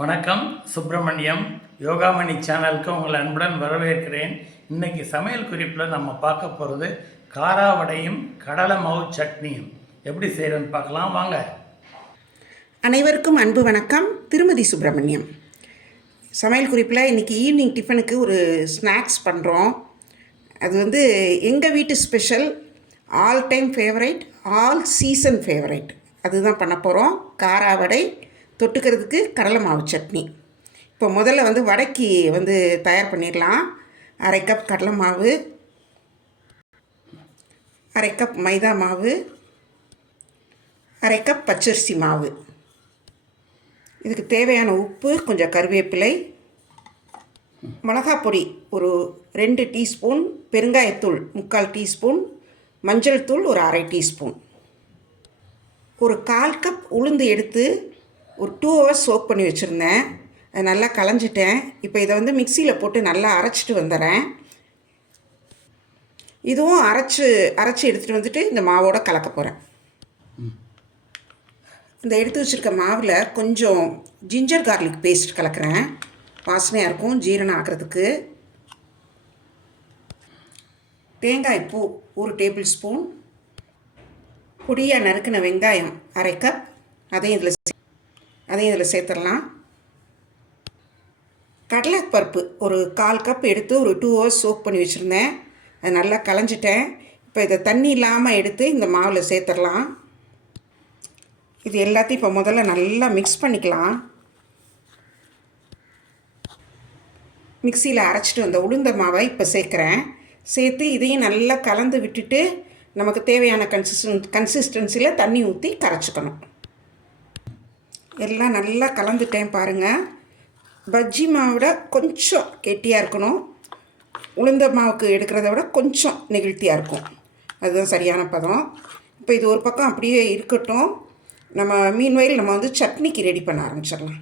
வணக்கம். சுப்பிரமணியம் யோகாமணி சேனலுக்கு உங்களை அன்புடன் வரவேற்கிறேன். இன்றைக்கி சமையல் குறிப்பில் நம்ம பார்க்க போகிறது காராவடையும் கடலை மாவு சட்னியும் எப்படி செய்கிறேன்னு பார்க்கலாம் வாங்க. அனைவருக்கும் அன்பு வணக்கம். திருமதி சுப்பிரமணியம். சமையல் குறிப்பில் இன்றைக்கி ஈவினிங் டிஃபனுக்கு ஒரு ஸ்நாக்ஸ் பண்ணுறோம். அது எங்கள் வீட்டு special, all time favourite, all season favourite. அதுதான் பண்ண போகிறோம். காராவடை, தொட்டுக்கிறதுக்கு கடலை மாவு சட்னி. இப்போ முதல்ல வடைக்கு தயார் பண்ணிடலாம். 1/2 கப் கடலை மாவு, 1/2 கப் மைதா மாவு, 1/2 கப் பச்சரிசி மாவு. இதுக்கு தேவையான உப்பு, கொஞ்சம் கருவேப்பிலை, மிளகாய் பொடி ஒரு 2 டீஸ்பூன், பெருங்காயத்தூள் 3/4 டீஸ்பூன், மஞ்சள் தூள் ஒரு 1/2 டீஸ்பூன், ஒரு 1/4 கப் உளுந்து எடுத்து ஒரு 2 ஹவர்ஸ் சோக் பண்ணி வச்சுருந்தேன். அதை நல்லா களைஞ்சிட்டேன். இப்போ இதை மிக்சியில் போட்டு நல்லா அரைச்சிட்டு வந்துடுறேன். இதுவும் அரைச்சி எடுத்துகிட்டு வந்துட்டு இந்த மாவோடு கலக்க போகிறேன். இந்த எடுத்து வச்சுருக்க மாவில் கொஞ்சம் ஜிஞ்சர் கார்லிக் பேஸ்ட் கலக்கிறேன். வாசனையாக இருக்கும், ஜீரணம் ஆக்கிறதுக்கு. தேங்காய் பூ 1 டேபிள் ஸ்பூன், பொடியாக நறுக்கின வெங்காயம் 1/2 கப், அதையும் இதில் சேர்த்துடலாம். கடலைப்பருப்பு ஒரு 1/4 கப் எடுத்து ஒரு 2 ஹவர்ஸ் சோக் பண்ணி வச்சுருந்தேன். அது நல்லா களைஞ்சிட்டேன். இப்போ இதை தண்ணி இல்லாமல் எடுத்து இந்த மாவில் சேர்த்துடலாம். இது எல்லாத்தையும் இப்போ முதல்ல நல்லா மிக்ஸ் பண்ணிக்கலாம். மிக்சியில் அரைச்சிட்டு வந்த உளுந்த மாவை இப்போ சேர்க்குறேன். சேர்த்து இதையும் நல்லா கலந்து விட்டுட்டு நமக்கு தேவையான கன்சிஸ்டன்சியில் தண்ணி ஊற்றி கரைச்சிக்கணும். எல்லாம் நல்லா கலந்துட்டேன் பாருங்கள். பஜ்ஜி மாவோட கொஞ்சம் கெட்டியாக இருக்கணும். உளுந்த மாவுக்கு எடுக்கிறத விட கொஞ்சம் நெகிழ்த்தியாக இருக்கும். அதுதான் சரியான பதம். இப்போ இது ஒரு பக்கம் அப்படியே இருக்கட்டும். மீன்வயல் நம்ம சட்னிக்கு ரெடி பண்ண ஆரம்பிச்சிடலாம்.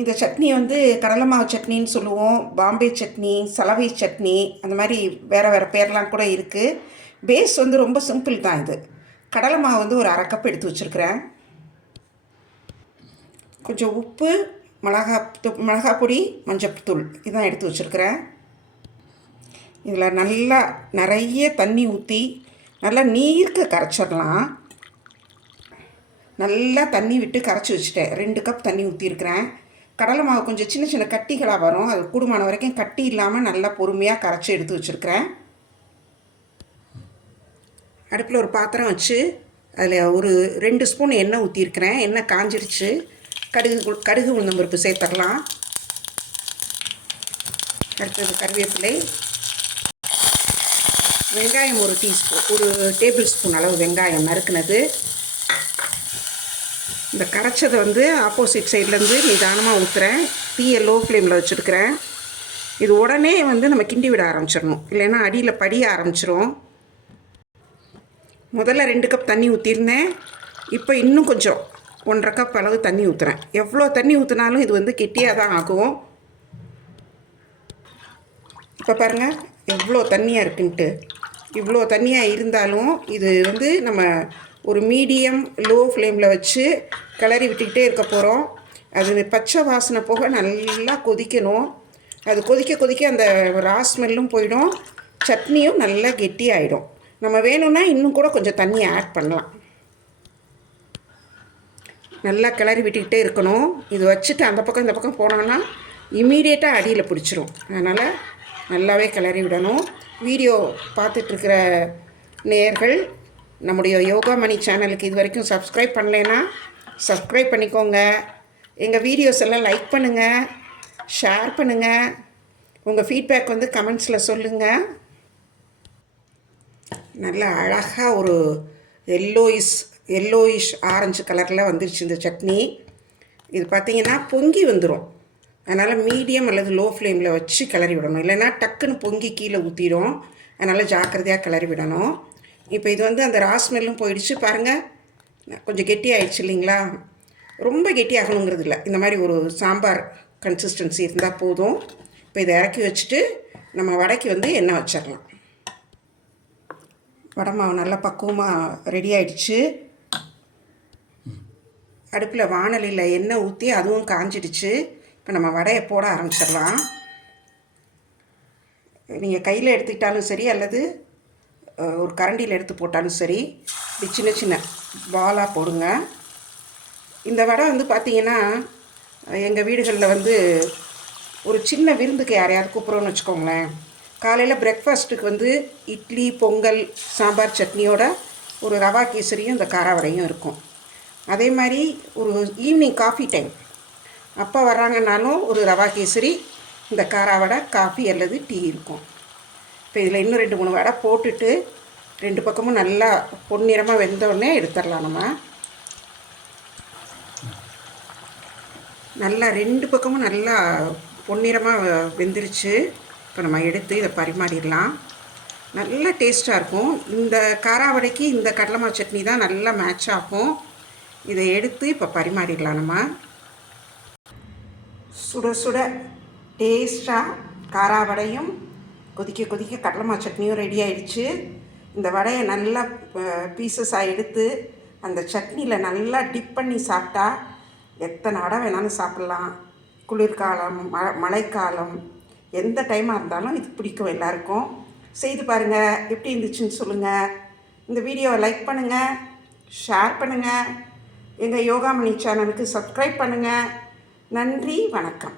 இந்த சட்னி கடலை மாவு சட்னின்னு சொல்லுவோம், பாம்பே சட்னி, சலவை சட்னி, அந்த மாதிரி வேறு வேறு பேர்லாம் கூட இருக்குது. பேஸ் ரொம்ப சிம்பிள் தான். இது கடலை மாவு ஒரு 1/2 கப் எடுத்து வச்சுருக்கிறேன். கொஞ்சம் உப்பு, மிளகாய் பொடி, மஞ்சள்தூள் இதான் எடுத்து வச்சுருக்கிறேன். இதில் நல்லா நிறைய தண்ணி ஊற்றி நல்லா நீர்க்க கரைச்சிடலாம். நல்லா தண்ணி விட்டு கரைச்சி வச்சுட்டேன். 2 கப் தண்ணி ஊற்றிருக்கிறேன். கடலை மாவு கொஞ்சம் சின்ன சின்ன கட்டிகளாக வரும். அது கூடுமான வரைக்கும் கட்டி இல்லாமல் நல்லா பொறுமையாக கரைச்சி எடுத்து வச்சுருக்கிறேன். அடுப்பில் ஒரு பாத்திரம் வச்சு அதில் ஒரு 2 ஸ்பூன் எண்ணெய் ஊற்றிருக்கிறேன். எண்ணெய் காஞ்சிருச்சு. கடுகு உளுந்தம்பருப்பு சேர்த்துடலாம். அடுத்தது கருவேப்பிலை, வெங்காயம் ஒரு டேபிள் ஸ்பூன் அளவு வெங்காயம் நறுக்குனது. இந்த கரைச்சதை ஆப்போசிட் சைட்லேருந்து நிதானமாக ஊற்றுறேன். தீயை லோ ஃப்ளேமில் வச்சுருக்கிறேன். இது உடனே நம்ம கிண்டி விட ஆரம்பிச்சிடணும், இல்லைன்னா அடியில் படிய ஆரம்பிச்சிரும். முதல்ல 2 கப் தண்ணி ஊற்றிருந்தேன். இப்போ இன்னும் கொஞ்சம் 1/2 கப் அளவு தண்ணி ஊற்றுறேன். எவ்வளோ தண்ணி ஊற்றினாலும் இது கெட்டியாக தான் ஆகும். இப்போ பாருங்கள் எவ்வளோ தண்ணியாக இருக்குன்ட்டு. இவ்வளோ தண்ணியாக இருந்தாலும் இது நம்ம ஒரு மீடியம் லோ ஃப்ளேமில் வச்சு கிளறி விட்டுக்கிட்டே இருக்க போகிறோம். அது பச்சை வாசனை போக நல்லா கொதிக்கணும். அது கொதிக்க கொதிக்க அந்த ரா ஸ்மெல்லும் போயிடும், சட்னியும் நல்லா கெட்டியாகிடும். நம்ம வேணும்னா இன்னும் கூட கொஞ்சம் தண்ணி ஆட் பண்ணலாம். நல்லா கிளறி விட்டுக்கிட்டே இருக்கணும். இது வச்சுட்டு அந்த பக்கம் இந்த பக்கம் போனோன்னா இம்மீடியட்டாக அடியில் பிடிச்சிரும். அதனால் நல்லாவே கிளறி விடணும். வீடியோ பார்த்துட்ருக்கிற நேயர்கள் நம்முடைய யோகாமணி சேனலுக்கு இது வரைக்கும் சப்ஸ்கிரைப் பண்ணலைன்னா சப்ஸ்கிரைப் பண்ணிக்கோங்க. எங்கள் வீடியோஸ் எல்லாம் லைக் பண்ணுங்கள், ஷேர் பண்ணுங்கள். உங்கள் ஃபீட்பேக் கமெண்ட்ஸில் சொல்லுங்கள். நல்லா அழகாக ஒரு எல்லோயிஷ் ஆரஞ்சு கலரில் வந்துருச்சு இந்த சட்னி. இது பார்த்திங்கன்னா பொங்கி வந்துடும். அதனால் மீடியம் அல்லது லோ ஃப்ளேமில் வச்சு கிளறி விடணும், இல்லைன்னா டக்குன்னு பொங்கி கீழே ஊற்றிடும். அதனால் ஜாக்கிரதையாக கிளறி விடணும். இப்போ இது அந்த ரா ஸ்மெல்லும் போயிடுச்சு பாருங்கள். கொஞ்சம் கெட்டி ஆகிடுச்சு இல்லைங்களா? ரொம்ப கெட்டியாகணுங்கிறது இல்லை, இந்த மாதிரி ஒரு சாம்பார் கன்சிஸ்டன்சி இருந்தால் போதும். இப்போ இதை இறக்கி வச்சுட்டு நம்ம வடைக்கு எண்ணெய் வச்சிடலாம். வடை மாவு நல்லா பக்குவமாக ரெடி ஆகிடுச்சு. அடுப்பில் வாணலியில் எண்ணெய் ஊற்றி அதுவும் காஞ்சிடுச்சு. இப்போ நம்ம வடையை போட ஆரம்பிச்சிடலாம். நீங்கள் கையில் எடுத்துக்கிட்டாலும் சரி அல்லது ஒரு கரண்டியில் எடுத்து போட்டாலும் சரி, இப்படி சின்ன சின்ன பாலாக போடுங்க. இந்த வடை வந்து பார்த்திங்கன்னா எங்கள் வீடுகளில் வந்து ஒரு சின்ன விருந்துக்கு யாரையாவது கூப்பிட்றோன்னு வச்சுக்கோங்களேன், காலையில் பிரேக்ஃபாஸ்ட்டுக்கு வந்து இட்லி, பொங்கல், சாம்பார் சட்னியோட ஒரு ரவா கேசரியும் இந்த காரா வடையும் இருக்கும். அதே மாதிரி ஒரு ஈவினிங் காஃபி டைம் அப்போ வர்றாங்கன்னாலும் ஒரு ரவா கேசரி, இந்த காரா வடை, காஃபி அல்லது டீ இருக்கும். இப்போ இதில் இன்னும் 2-3 வடை போட்டுட்டு 2 பக்கமும் நல்லா பொன்னிறமாக வெந்தோடனே எடுத்துடலாம். நம்ம நல்லா 2 பக்கமும் நல்லா பொன்னிறமாக வெந்துருச்சு. இப்போ நம்ம எடுத்து இதை பரிமாறிடலாம். நல்ல டேஸ்ட்டாக இருக்கும். இந்த காரா வடைக்கு இந்த கடலை மாவு சட்னி தான் நல்லா மேட்ச் ஆகும். இதை எடுத்து இப்போ பரிமாறிடலாம். நம்ம சுட சுட டேஸ்ட்டாக காரா வடையும் கொதிக்க கொதிக்க கடலை மாவு சட்னியும் ரெடி ஆகிடுச்சு. இந்த வடையை நல்லா பீசஸாக எடுத்து அந்த சட்னியில் நல்லா டிப் பண்ணி சாப்பிட்டா எத்தனை வடை வேணாலும் சாப்பிட்லாம். குளிர்காலம், மழைக்காலம், எந்த டைமாக இருந்தாலும் இது பிடிக்கும் எல்லாருக்கும். செய்து பாருங்கள், எப்படி இருந்துச்சுன்னு சொல்லுங்கள். இந்த வீடியோவை லைக் பண்ணுங்கள், ஷேர் பண்ணுங்கள், எங்கள் யோகாமணி சேனலுக்கு சப்ஸ்கிரைப் பண்ணுங்கள். நன்றி, வணக்கம்.